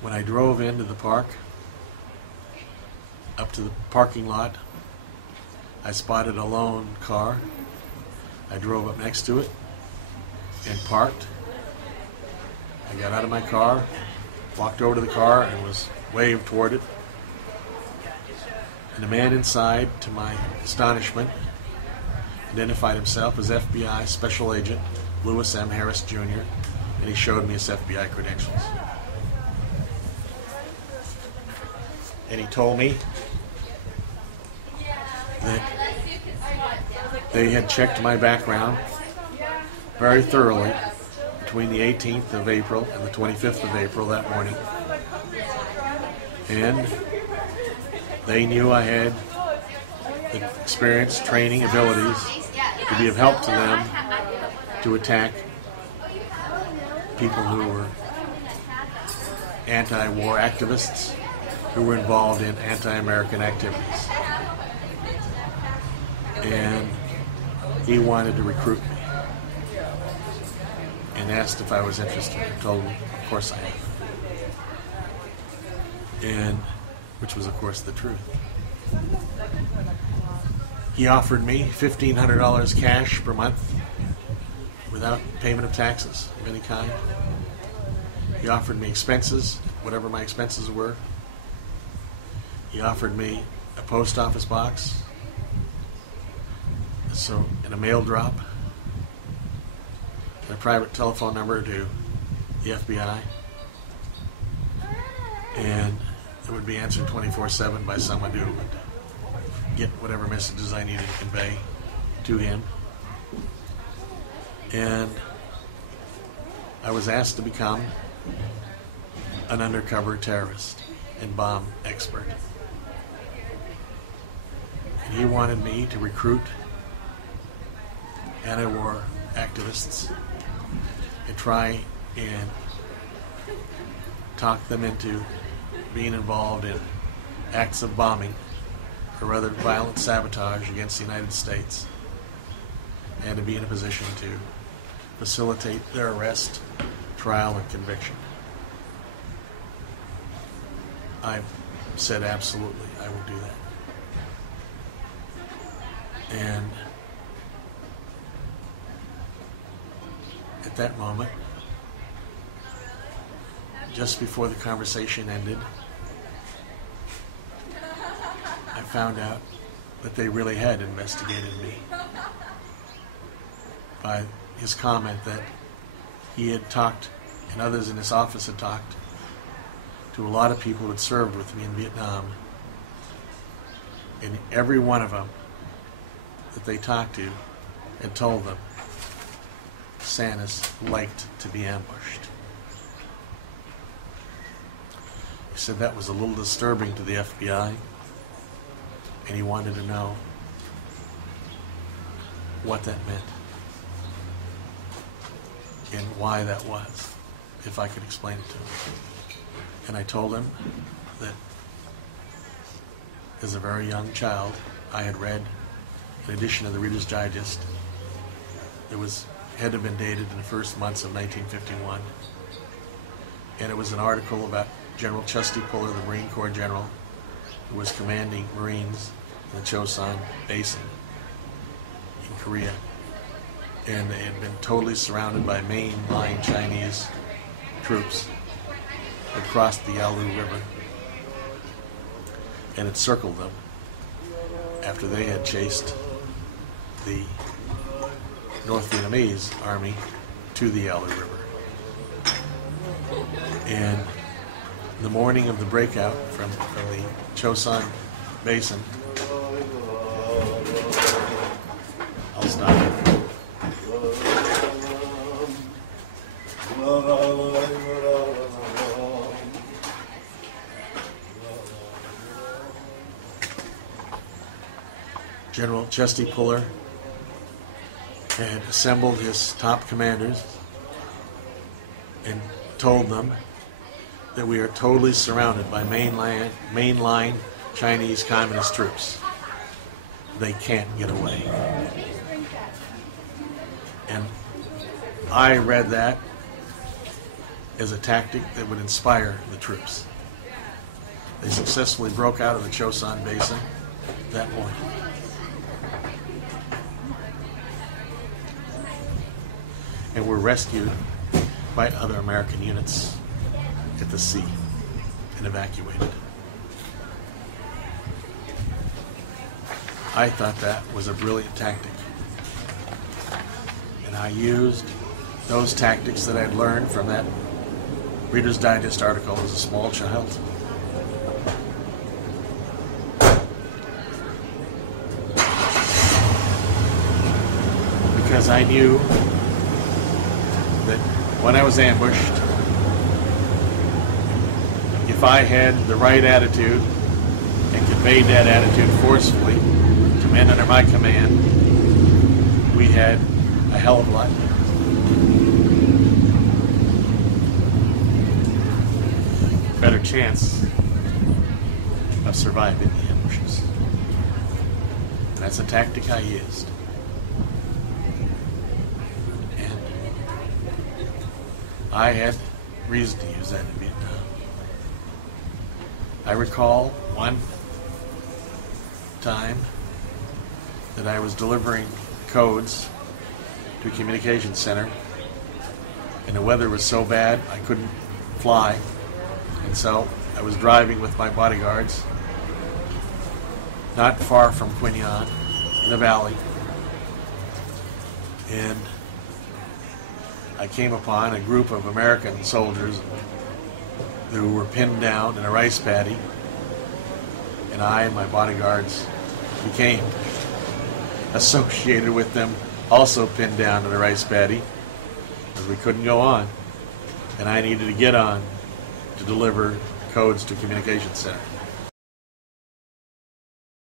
When I drove into the park, up to the parking lot, I spotted a lone car. I drove up next to it and parked. I got out of my car, walked over to the car, and was waved toward it. And the man inside, to my astonishment, identified himself as FBI Special Agent Lewis M. Harris, Jr., and he showed me his FBI credentials. And he told me that they had checked my background very thoroughly between the 18th of April and the 25th of April that morning. And they knew I had the experience, training, abilities to be of help to them to attack people who were anti-war activists who were involved in anti-American activities. And he wanted to recruit me and asked if I was interested. I told him, of course I am. And which was, of course, the truth. He offered me $1,500 cash per month without payment of taxes of any kind. He offered me expenses, whatever my expenses were. He offered me a post office box, and a mail drop, and a private telephone number to the FBI, and it would be answered 24/7 by someone who would get whatever messages I needed to convey to him. And I was asked to become an undercover terrorist and bomb expert. And he wanted me to recruit anti-war activists and try and talk them into being involved in acts of bombing or other violent sabotage against the United States, and to be in a position to facilitate their arrest, trial, and conviction. I said absolutely, I will do that. And at that moment, just before the conversation ended, I found out that they really had investigated me by his comment that he had talked, and others in his office had talked, to a lot of people who had served with me in Vietnam. And every one of them that they talked to had told them Sanus liked to be ambushed. He said that was a little disturbing to the FBI, and he wanted to know what that meant and why that was, if I could explain it to him. And I told him that as a very young child, I had read an edition of the Reader's Digest that had been dated in the first months of 1951, and it was an article about General Chesty Puller, the Marine Corps general, who was commanding Marines in the Chosin Basin in Korea, and they had been totally surrounded by mainline Chinese troops that crossed the Yalu River and had circled them after they had chased the North Vietnamese army to the Yalu River. And the morning of the breakout from the Chosin Basin, I'll stop. General Chesty Puller had assembled his top commanders and told them that we are totally surrounded by mainline Chinese communist troops. They can't get away. And I read that as a tactic that would inspire the troops. They successfully broke out of the Chosin Basin that morning. And were rescued by other American units at the sea and evacuated. I thought that was a brilliant tactic. And I used those tactics that I'd learned from that Reader's Digest article as a small child. Because I knew that when I was ambushed, if I had the right attitude and conveyed that attitude forcefully to men under my command, we had a hell of a lot better chance of surviving the ambushes. And that's a tactic I used. And I had reason to use that in Vietnam. I recall one time that I was delivering codes to a communications center, and the weather was so bad I couldn't fly, and so I was driving with my bodyguards not far from Quy Nhon in the valley, and I came upon a group of American soldiers who were pinned down in a rice paddy, and I and my bodyguards became associated with them, also pinned down in a rice paddy, as we couldn't go on, and I needed to get on to deliver codes to a communications center.